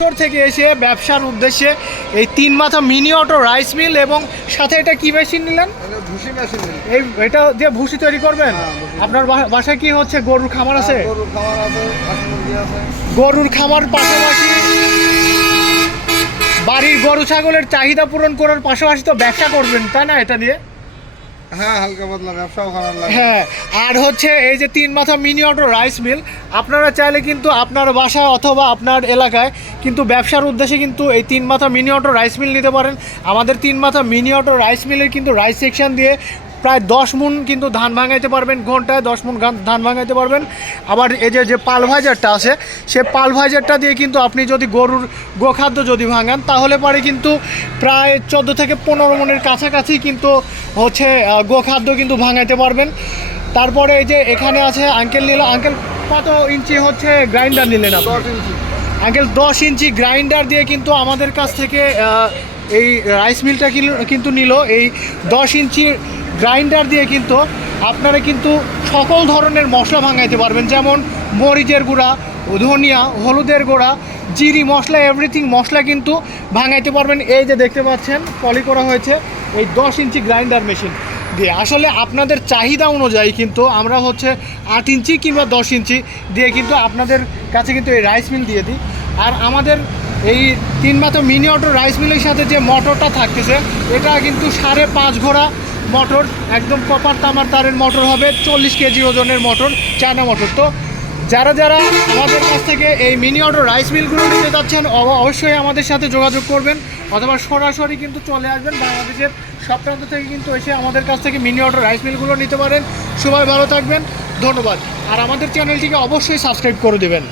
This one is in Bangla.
থেকে এসে ব্যবসার উদ্দেশ্যে এই 3 মাথা মিনি অটো রাইস মিল এবং সাথে এটা কি মেশিন নিলেন? ভুসি মেশিন। এই এটা দিয়ে ভুসি তৈরি করবেন? আপনার বাসায় কি হচ্ছে গরুর খামার আছে? গরুর খামার আছে, হাঁস মুরগি আছে। গরুর খামার পাশাপাশি বাড়ির গরু ছাগলের চাহিদা পূরণ করার পাশাপাশি তো ব্যবসা করবেন, তাই না? এটা দিয়ে হ্যাঁ, হালকা পাতলা ব্যবসাও করার লাগে। হ্যাঁ, আর হচ্ছে এই যে 3 মাথা মিনি অটো রাইস মিল, আপনারা চাইলে কিন্তু আপনার বাসায় অথবা আপনার এলাকায় কিন্তু ব্যবসার উদ্দেশ্যে কিন্তু এই 3 মাথা মিনি অটো রাইস মিল নিতে পারেন। আমাদের 3 মাথা মিনি অটো রাইস মিলের কিন্তু রাইস সেকশন দিয়ে প্রায় 10 মণ কিন্তু ধান ভাঙাইতে পারবেন, ঘন্টায় 10 মণ ধান ভাঙাইতে পারবেন। আবার এই যে পালভাইজারটা আছে, সে পালভাইজারটা দিয়ে কিন্তু আপনি যদি গরুর গোখাদ্য যদি ভাঙান তাহলে পরে কিন্তু প্রায় 14 থেকে 15 মণের কাছাকাছি কিন্তু হচ্ছে গোখাদ্য কিন্তু ভাঙাইতে পারবেন। তারপরে এই যে এখানে আছে আঙ্কেল নিল, আঙ্কেল কত ইঞ্চি হচ্ছে গ্রাইন্ডার নিলেন আপনি? 10 ইঞ্চি। আঙ্কেল 10 ইঞ্চি গ্রাইন্ডার দিয়ে কিন্তু আমাদের কাছ থেকে এই রাইস মিলটা কিন্তু নিল। এই 10 ইঞ্চি গ্রাইন্ডার দিয়ে কিন্তু আপনারা কিন্তু সকল ধরনের মশলা ভাঙাইতে পারবেন, যেমন মরিচের গুঁড়া, ধনিয়া, হলুদের গুঁড়া, জিরি মশলা, এভরিথিং মশলা কিন্তু ভাঙাইতে পারবেন। এই যে দেখতে পাচ্ছেন পলি করা হয়েছে এই 10 ইঞ্চি গ্রাইন্ডার মেশিন দিয়ে। আসলে আপনাদের চাহিদা অনুযায়ী কিন্তু আমরা হচ্ছে 8 ইঞ্চি কিংবা 10 ইঞ্চি দিয়ে কিন্তু আপনাদের কাছে কিন্তু এই রাইস মিল দিয়ে দিই। আর আমাদের এই 3 মাথা মিনি অটো রাইস মিলের সাথে যে মোটরটা থাকতেছে এটা কিন্তু 5.5 ঘোড়া মোটর, একদম কপার তামার তারের মোটর হবে, 40 কেজি ওজনের মোটর, চায়না মোটর। তো যারা আমাদের কাছ থেকে এই মিনি অটো রাইস মিলগুলো নিতে যাচ্ছেন অবশ্যই আমাদের সাথে যোগাযোগ করবেন, অথবা সরাসরি কিন্তু চলে আসবেন। বাংলাদেশের সব প্রান্ত থেকে কিন্তু এসে আমাদের কাছ থেকে মিনি অটো রাইস মিলগুলো নিতে পারেন। সবাই ভালো থাকবেন, ধন্যবাদ। আর আমাদের চ্যানেলটিকে অবশ্যই সাবস্ক্রাইব করে দেবেন।